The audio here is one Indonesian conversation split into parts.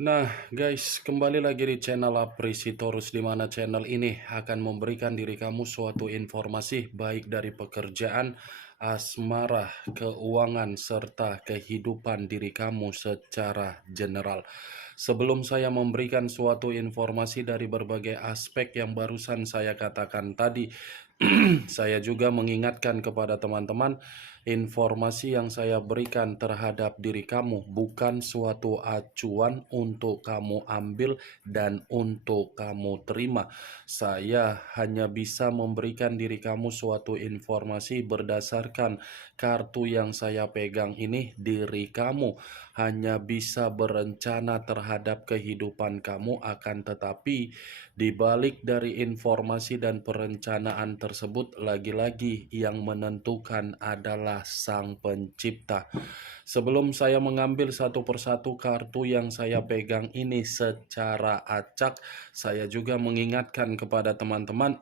Nah, guys, kembali lagi di channel Aprisitorus, di mana channel ini akan memberikan diri kamu suatu informasi baik dari pekerjaan, asmara, keuangan, serta kehidupan diri kamu secara general. Sebelum saya memberikan suatu informasi dari berbagai aspek yang barusan saya katakan tadi, saya juga mengingatkan kepada teman-teman, informasi yang saya berikan terhadap diri kamu bukan suatu acuan untuk kamu ambil dan untuk kamu terima. Saya hanya bisa memberikan diri kamu suatu informasi berdasarkan kartu yang saya pegang ini. Diri kamu hanya bisa berencana terhadap kehidupan kamu, akan tetapi di balik dari informasi dan perencanaan tersebut, lagi-lagi yang menentukan adalah Sang Pencipta. Sebelum saya mengambil satu persatu kartu yang saya pegang ini secara acak, saya juga mengingatkan kepada teman-teman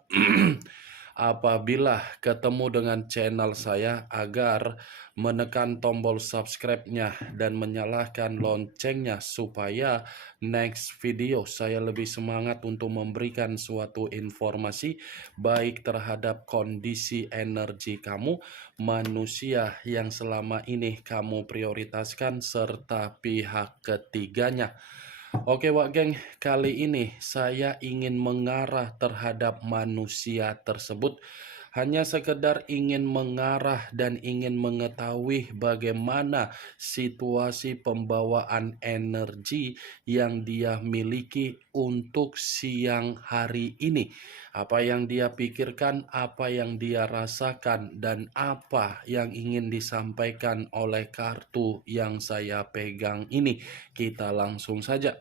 apabila ketemu dengan channel saya agar menekan tombol subscribe-nya dan menyalakan loncengnya supaya next video saya lebih semangat untuk memberikan suatu informasi baik terhadap kondisi energi kamu, manusia yang selama ini kamu prioritaskan, serta pihak ketiganya. Oke Wak Geng, kali ini saya ingin mengarah terhadap manusia tersebut. Hanya sekedar ingin mengarah dan ingin mengetahui bagaimana situasi pembawaan energi yang dia miliki untuk siang hari ini. Apa yang dia pikirkan, apa yang dia rasakan, dan apa yang ingin disampaikan oleh kartu yang saya pegang ini. Kita langsung saja.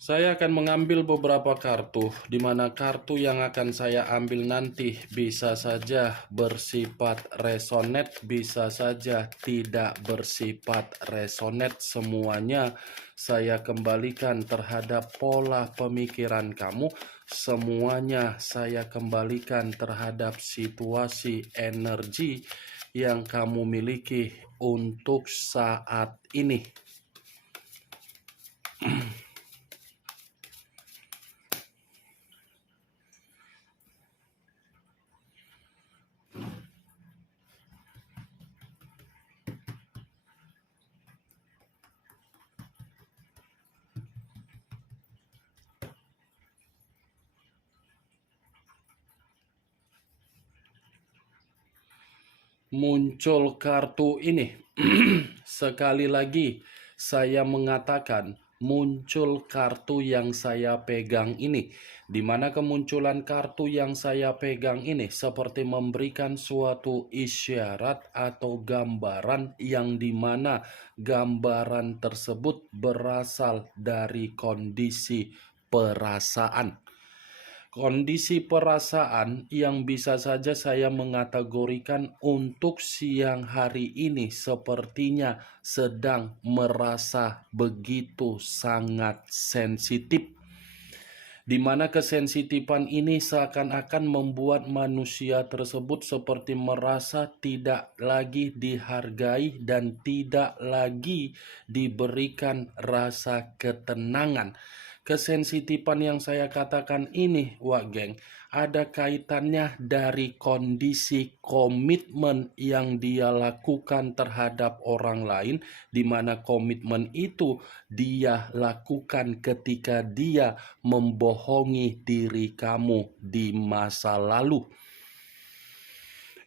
Saya akan mengambil beberapa kartu, di mana kartu yang akan saya ambil nanti bisa saja bersifat resonate, bisa saja tidak bersifat resonate. Semuanya saya kembalikan terhadap pola pemikiran kamu. Semuanya saya kembalikan terhadap situasi energi yang kamu miliki untuk saat ini. Muncul kartu ini. Sekali lagi saya mengatakan muncul kartu yang saya pegang ini, di mana kemunculan kartu yang saya pegang ini seperti memberikan suatu isyarat atau gambaran yang dimana gambaran tersebut berasal dari kondisi perasaan. Kondisi perasaan yang bisa saja saya mengategorikan untuk siang hari ini sepertinya sedang merasa begitu sangat sensitif, di mana kesensitifan ini seakan-akan membuat manusia tersebut seperti merasa tidak lagi dihargai dan tidak lagi diberikan rasa ketenangan. Kesensitifan yang saya katakan ini, Wak Geng, ada kaitannya dari kondisi komitmen yang dia lakukan terhadap orang lain, di mana komitmen itu dia lakukan ketika dia membohongi diri kamu di masa lalu.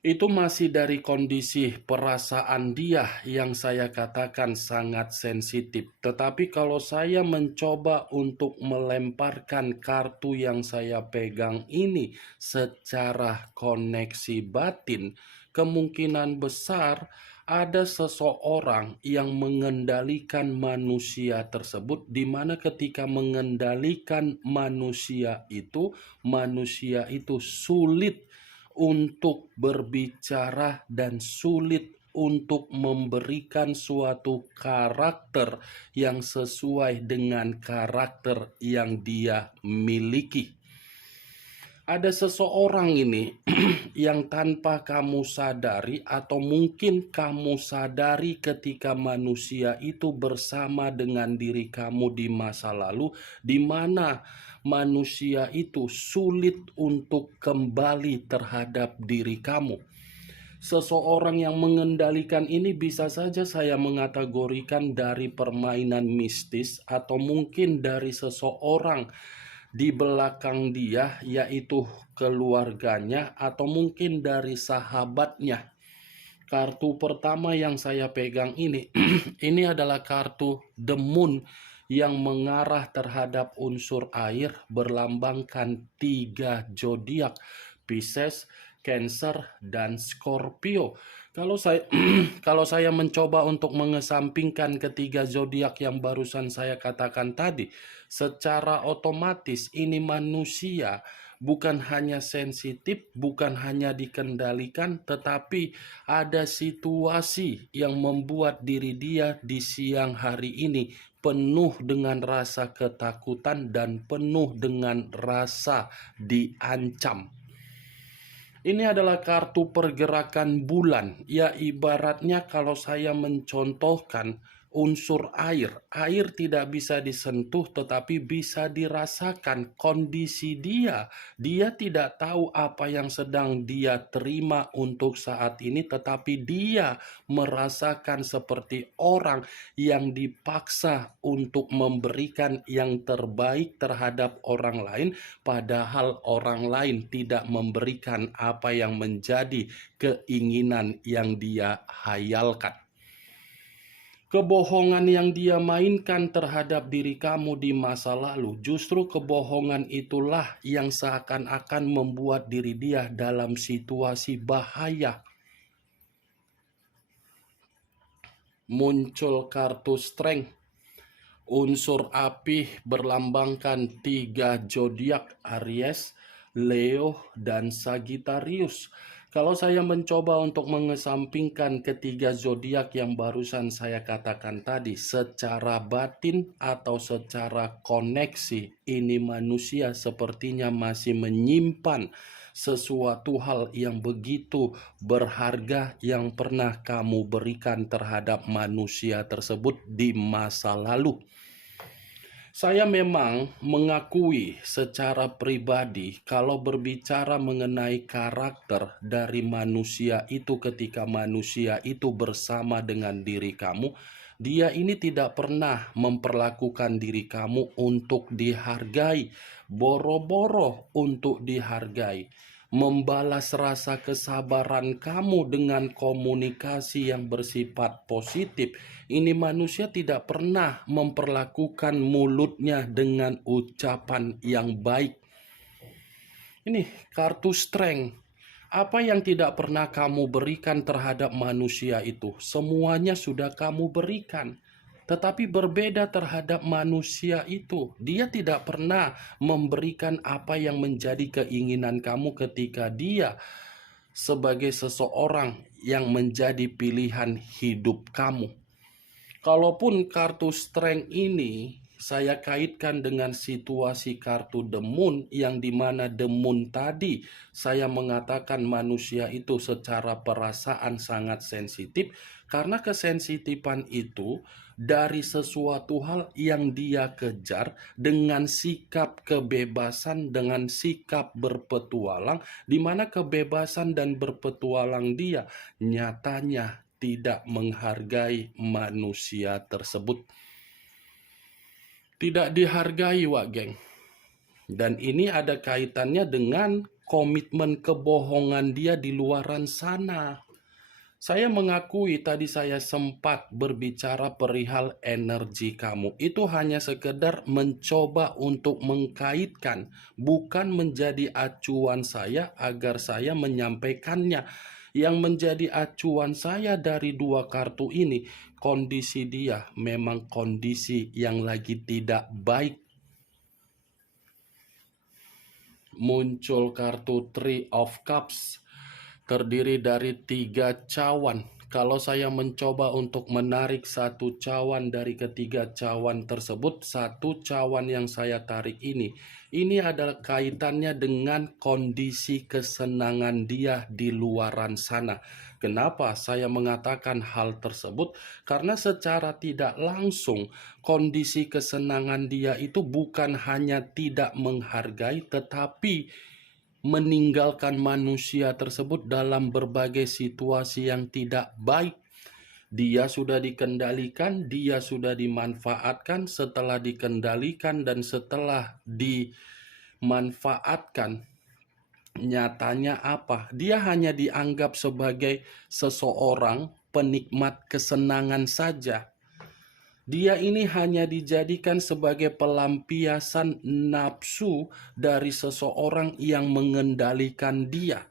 Itu masih dari kondisi perasaan dia yang saya katakan sangat sensitif. Tetapi kalau saya mencoba untuk melemparkan kartu yang saya pegang ini secara koneksi batin, kemungkinan besar ada seseorang yang mengendalikan manusia tersebut, di mana ketika mengendalikan manusia itu sulit untuk berbicara dan sulit untuk memberikan suatu karakter yang sesuai dengan karakter yang dia miliki. Ada seseorang ini yang tanpa kamu sadari atau mungkin kamu sadari ketika manusia itu bersama dengan diri kamu di masa lalu, di mana manusia itu sulit untuk kembali terhadap diri kamu. Seseorang yang mengendalikan ini bisa saja saya mengategorikan dari permainan mistis atau mungkin dari seseorang di belakang dia, yaitu keluarganya atau mungkin dari sahabatnya. Kartu pertama yang saya pegang ini ini adalah kartu The Moon yang mengarah terhadap unsur air, berlambangkan 3 zodiak: Pisces, Cancer, dan Scorpio. Kalau saya kalau saya mencoba untuk mengesampingkan ketiga zodiak yang barusan saya katakan tadi, secara otomatis ini manusia bukan hanya sensitif, bukan hanya dikendalikan, tetapi ada situasi yang membuat diri dia di siang hari ini penuh dengan rasa ketakutan dan penuh dengan rasa diancam. Ini adalah kartu pergerakan bulan. Ya, ibaratnya kalau saya mencontohkan unsur air. Air tidak bisa disentuh tetapi bisa dirasakan kondisi dia. Dia tidak tahu apa yang sedang dia terima untuk saat ini, tetapi dia merasakan seperti orang yang dipaksa untuk memberikan yang terbaik terhadap orang lain, padahal orang lain tidak memberikan apa yang menjadi keinginan yang dia hayalkan. Kebohongan yang dia mainkan terhadap diri kamu di masa lalu, justru kebohongan itulah yang seakan-akan membuat diri dia dalam situasi bahaya. Muncul kartu Strength, unsur api berlambangkan 3 zodiak: Aries, Leo, dan Sagittarius. Kalau saya mencoba untuk mengesampingkan ketiga zodiak yang barusan saya katakan tadi, secara batin atau secara koneksi, ini manusia sepertinya masih menyimpan sesuatu hal yang begitu berharga yang pernah kamu berikan terhadap manusia tersebut di masa lalu. Saya memang mengakui secara pribadi kalau berbicara mengenai karakter dari manusia itu ketika manusia itu bersama dengan diri kamu, dia ini tidak pernah memperlakukan diri kamu untuk dihargai, boro-boro untuk dihargai, membalas rasa kesabaran kamu dengan komunikasi yang bersifat positif. Ini manusia tidak pernah memperlakukan mulutnya dengan ucapan yang baik. Ini kartu Strength. Apa yang tidak pernah kamu berikan terhadap manusia itu, semuanya sudah kamu berikan. Tetapi berbeda terhadap manusia itu, dia tidak pernah memberikan apa yang menjadi keinginan kamu ketika dia sebagai seseorang yang menjadi pilihan hidup kamu. Kalaupun kartu Strength ini saya kaitkan dengan situasi kartu The Moon, yang dimana The Moon tadi saya mengatakan manusia itu secara perasaan sangat sensitif, karena kesensitifan itu dari sesuatu hal yang dia kejar dengan sikap kebebasan, dengan sikap berpetualang, di mana kebebasan dan berpetualang dia nyatanya tidak menghargai manusia tersebut. Tidak dihargai, Wak Geng. Dan ini ada kaitannya dengan komitmen kebohongan dia di luaran sana. Saya mengakui tadi saya sempat berbicara perihal energi kamu. Itu hanya sekedar mencoba untuk mengkaitkan, bukan menjadi acuan saya agar saya menyampaikannya. Yang menjadi acuan saya dari dua kartu ini, kondisi dia memang kondisi yang lagi tidak baik. Muncul kartu Three of Cups, terdiri dari 3 cawan. Kalau saya mencoba untuk menarik satu cawan dari ketiga cawan tersebut, satu cawan yang saya tarik ini adalah kaitannya dengan kondisi kesenangan dia di luaran sana. Kenapa saya mengatakan hal tersebut? Karena secara tidak langsung kondisi kesenangan dia itu bukan hanya tidak menghargai, tetapi meninggalkan manusia tersebut dalam berbagai situasi yang tidak baik. Dia sudah dikendalikan, dia sudah dimanfaatkan. Setelah dikendalikan dan setelah dimanfaatkan, nyatanya apa? Dia hanya dianggap sebagai seseorang penikmat kesenangan saja. Dia ini hanya dijadikan sebagai pelampiasan nafsu dari seseorang yang mengendalikan dia.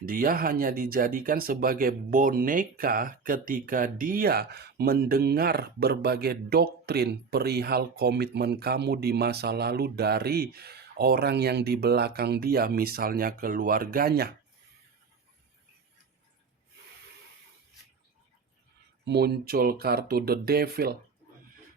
Dia hanya dijadikan sebagai boneka ketika dia mendengar berbagai doktrin perihal komitmen kamu di masa lalu dari orang yang di belakang dia, misalnya keluarganya. Muncul kartu The Devil.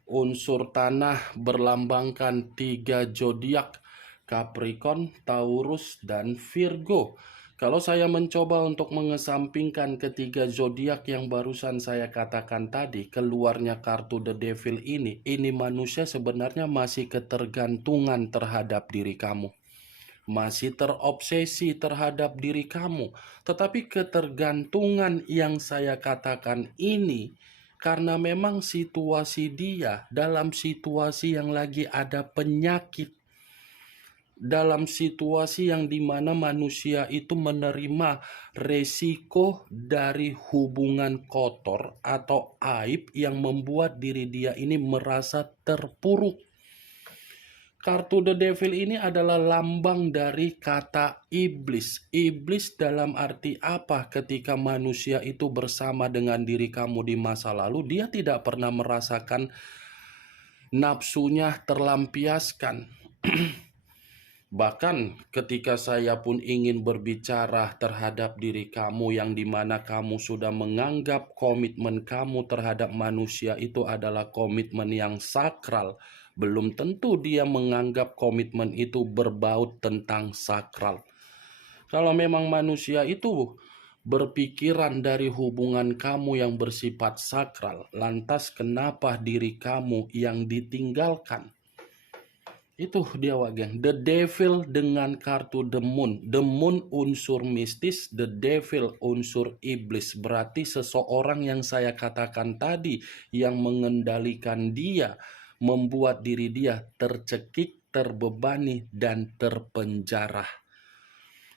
Unsur tanah berlambangkan 3 zodiak, Capricorn, Taurus, dan Virgo. Kalau saya mencoba untuk mengesampingkan ketiga zodiak yang barusan saya katakan tadi, keluarnya kartu The Devil ini manusia sebenarnya masih ketergantungan terhadap diri kamu. Masih terobsesi terhadap diri kamu. Tetapi ketergantungan yang saya katakan ini karena memang situasi dia dalam situasi yang lagi ada penyakit, dalam situasi yang dimana manusia itu menerima resiko dari hubungan kotor atau aib yang membuat diri dia ini merasa terpuruk. Kartu The Devil ini adalah lambang dari kata iblis. Iblis dalam arti apa? Ketika manusia itu bersama dengan diri kamu di masa lalu, dia tidak pernah merasakan nafsunya terlampiaskan. Bahkan ketika saya pun ingin berbicara terhadap diri kamu yang dimana kamu sudah menganggap komitmen kamu terhadap manusia itu adalah komitmen yang sakral, belum tentu dia menganggap komitmen itu berbaut tentang sakral. Kalau memang manusia itu berpikiran dari hubungan kamu yang bersifat sakral, lantas kenapa diri kamu yang ditinggalkan? Itu dia wagen. The Devil dengan kartu The Moon. The Moon unsur mistis, The Devil unsur iblis. Berarti seseorang yang saya katakan tadi yang mengendalikan dia, membuat diri dia tercekik, terbebani, dan terpenjara.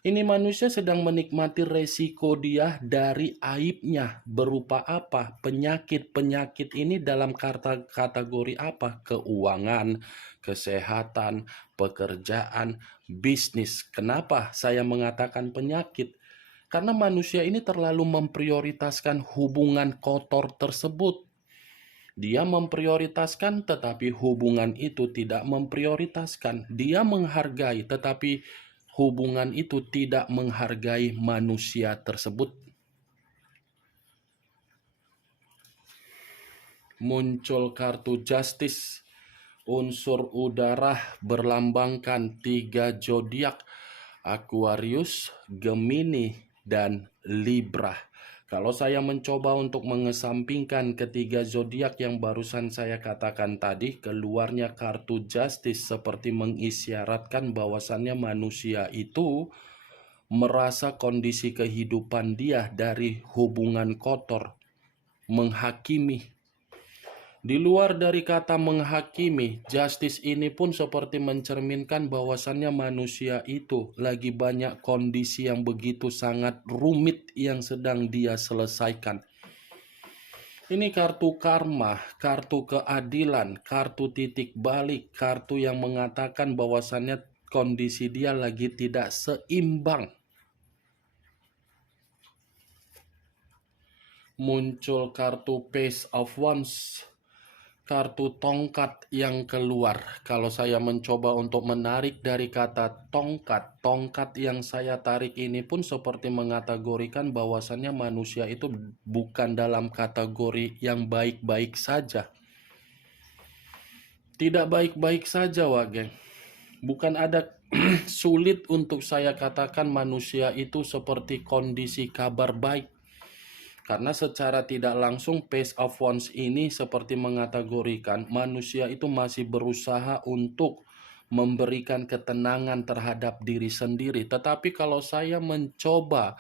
Ini manusia sedang menikmati resiko dia dari aibnya. Berupa apa? Penyakit-penyakit ini dalam kategori apa? Keuangan, kesehatan, pekerjaan, bisnis. Kenapa saya mengatakan penyakit? Karena manusia ini terlalu memprioritaskan hubungan kotor tersebut. Dia memprioritaskan tetapi hubungan itu tidak memprioritaskan. Dia menghargai tetapi hubungan itu tidak menghargai manusia tersebut. Muncul kartu Justice. Unsur udara berlambangkan 3 zodiak, Aquarius, Gemini, dan Libra. Kalau saya mencoba untuk mengesampingkan ketiga zodiak yang barusan saya katakan tadi, keluarnya kartu Justice seperti mengisyaratkan bahwasannya manusia itu merasa kondisi kehidupan dia dari hubungan kotor, menghakimi. Di luar dari kata menghakimi, justice ini pun seperti mencerminkan bahwasannya manusia itu lagi banyak kondisi yang begitu sangat rumit yang sedang dia selesaikan. Ini kartu karma, kartu keadilan, kartu titik balik, kartu yang mengatakan bahwasannya kondisi dia lagi tidak seimbang. Muncul kartu Page of Wands. kartu tongkat yang keluar. Kalau saya mencoba untuk menarik dari kata tongkat, tongkat yang saya tarik ini pun seperti mengkategorikan bahwasannya manusia itu bukan dalam kategori yang baik-baik saja. Tidak baik-baik saja, Wak geng. Bukan ada sulit untuk saya katakan manusia itu seperti kondisi kabar baik. Karena secara tidak langsung Pace of Wands ini seperti mengkategorikan manusia itu masih berusaha untuk memberikan ketenangan terhadap diri sendiri. Tetapi kalau saya mencoba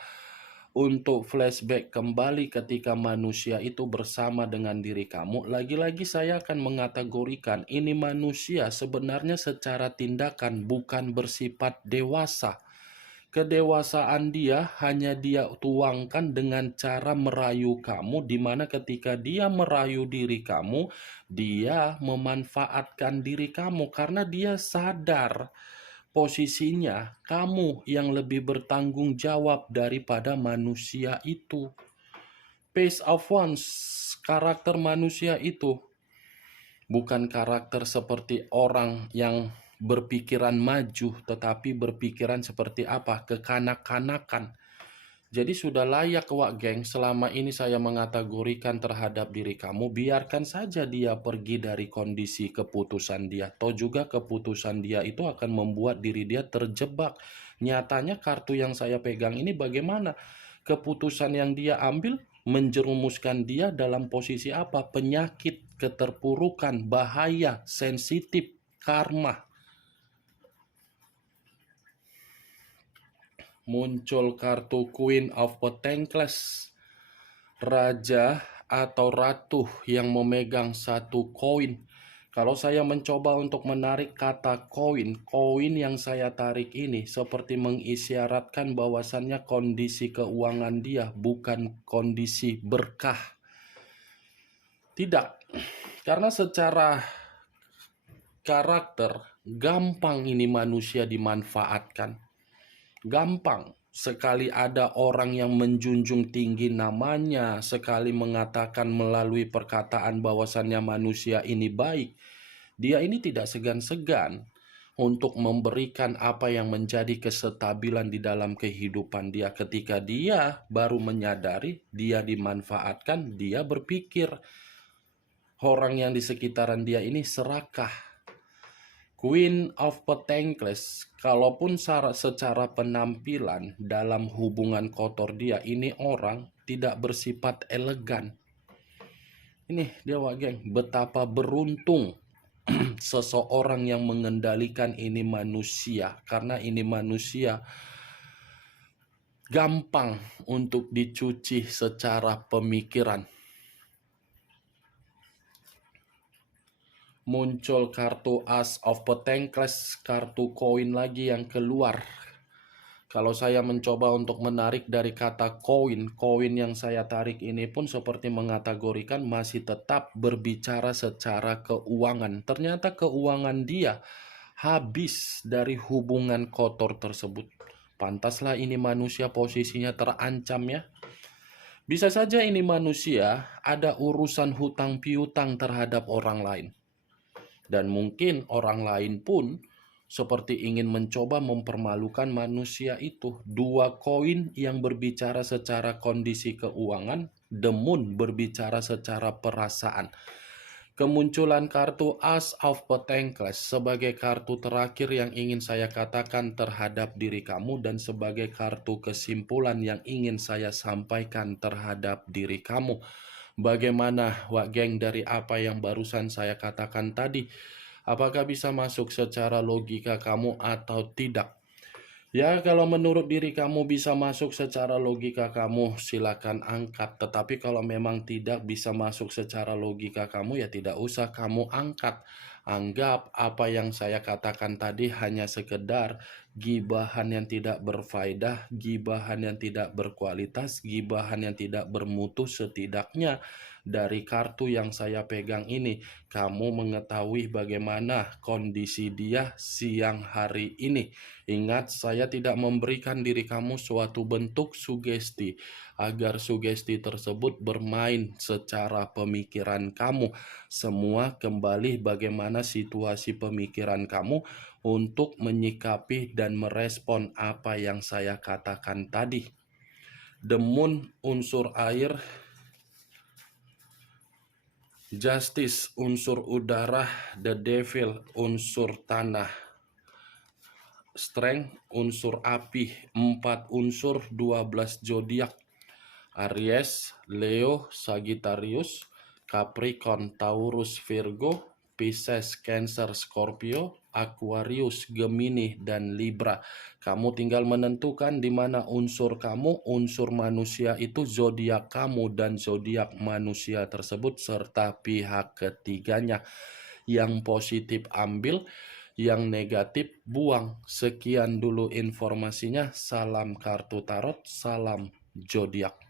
untuk flashback kembali ketika manusia itu bersama dengan diri kamu, lagi-lagi saya akan mengkategorikan ini manusia sebenarnya secara tindakan bukan bersifat dewasa. Kedewasaan dia hanya dia tuangkan dengan cara merayu kamu, di mana ketika dia merayu diri kamu, dia memanfaatkan diri kamu karena dia sadar posisinya kamu yang lebih bertanggung jawab daripada manusia itu. Pace of Wands, karakter manusia itu bukan karakter seperti orang yang berpikiran maju, tetapi berpikiran seperti apa? Kekanak-kanakan. Jadi sudah layak, Wak geng, selama ini saya mengkategorikan terhadap diri kamu, biarkan saja dia pergi dari kondisi keputusan dia. Toh juga keputusan dia itu akan membuat diri dia terjebak. Nyatanya kartu yang saya pegang ini bagaimana? Keputusan yang dia ambil menjerumuskan dia dalam posisi apa? Penyakit, keterpurukan, bahaya, sensitif, karma. Muncul kartu Queen of Pentacles, raja atau ratu yang memegang satu koin. Kalau saya mencoba untuk menarik kata koin, koin yang saya tarik ini seperti mengisyaratkan bahwasannya kondisi keuangan dia bukan kondisi berkah. Tidak, karena secara karakter gampang ini manusia dimanfaatkan. Gampang sekali ada orang yang menjunjung tinggi namanya, sekali mengatakan melalui perkataan bahwasannya manusia ini baik, dia ini tidak segan-segan untuk memberikan apa yang menjadi kestabilan di dalam kehidupan dia. Ketika dia baru menyadari dia dimanfaatkan, dia berpikir orang yang di sekitaran dia ini serakah. Queen of Pentacles, kalaupun secara penampilan dalam hubungan kotor dia, ini orang tidak bersifat elegan. Ini dia, Wak geng, betapa beruntung seseorang yang mengendalikan ini manusia. Karena ini manusia gampang untuk dicuci secara pemikiran. Muncul kartu As of Pentacles, kartu koin lagi yang keluar. Kalau saya mencoba untuk menarik dari kata koin, koin yang saya tarik ini pun seperti mengkategorikan masih tetap berbicara secara keuangan. Ternyata keuangan dia habis dari hubungan kotor tersebut. Pantaslah ini manusia posisinya terancam ya. Bisa saja ini manusia ada urusan hutang piutang terhadap orang lain. Dan mungkin orang lain pun seperti ingin mencoba mempermalukan manusia itu. Dua koin yang berbicara secara kondisi keuangan, the moon berbicara secara perasaan. Kemunculan kartu As of Pentacles sebagai kartu terakhir yang ingin saya katakan terhadap diri kamu dan sebagai kartu kesimpulan yang ingin saya sampaikan terhadap diri kamu. Bagaimana, Wak geng, dari apa yang barusan saya katakan tadi? Apakah bisa masuk secara logika kamu atau tidak? Ya, kalau menurut diri kamu bisa masuk secara logika kamu, silakan angkat. Tetapi kalau memang tidak bisa masuk secara logika kamu, ya tidak usah kamu angkat. Anggap apa yang saya katakan tadi hanya sekedar gibahan yang tidak berfaedah, gibahan yang tidak berkualitas, gibahan yang tidak bermutu. Setidaknya dari kartu yang saya pegang ini, kamu mengetahui bagaimana kondisi dia siang hari ini. Ingat, saya tidak memberikan diri kamu suatu bentuk sugesti, agar sugesti tersebut bermain secara pemikiran kamu. Semua kembali bagaimana situasi pemikiran kamu untuk menyikapi dan merespon apa yang saya katakan tadi. The Moon unsur air, Justice unsur udara, The Devil unsur tanah, Strength unsur api, 4 unsur 12 zodiak, Aries, Leo, Sagittarius, Capricorn, Taurus, Virgo, Pisces, Cancer, Scorpio, Aquarius, Gemini, dan Libra. Kamu tinggal menentukan di mana unsur kamu, unsur manusia itu zodiak kamu dan zodiak manusia tersebut serta pihak ketiganya. Yang positif ambil, yang negatif buang. Sekian dulu informasinya. Salam kartu tarot, salam zodiak.